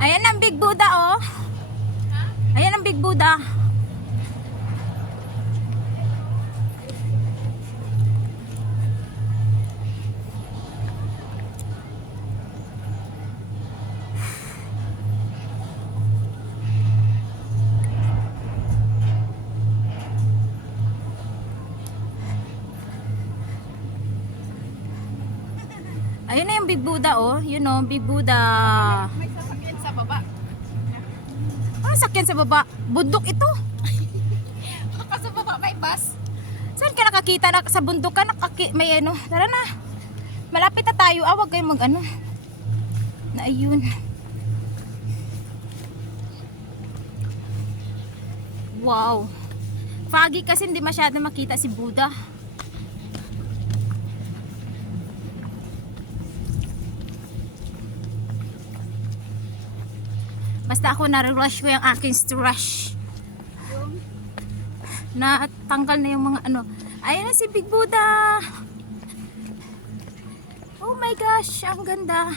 Ayan ang Big Buddha, oh. Ayan ang Big Buddha. Ayun na yung Big Buddha, oh. Yun, oh, Big Buddha. May sasakyan sa baba. Ano sakyan sa baba? Bundok ito. Baka sa baba may bus. Saan ka nakakita na sa bundok ka? May ano. Tara na. Malapit na tayo. Huwag kayong mag ano. Na ayun. Wow. Foggy kasi hindi masyado makita si Buddha. Basta ako na-rush ko yung aking stress. Na tanggal na yung mga ano. Ayan na si Big Buddha. Oh my gosh, ang ganda.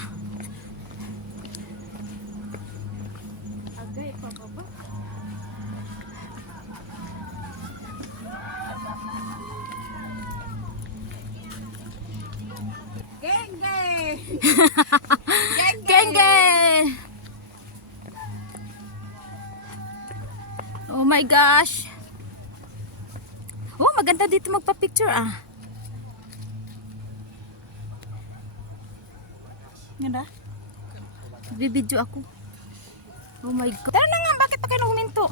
Agay pa baba. Genge! Genge! Oh my gosh. Oh, maganda dito magpa-picture ah. Ganda. Bibidyo ako. Oh my god. Tara na nga, bakit pa kayo huminto?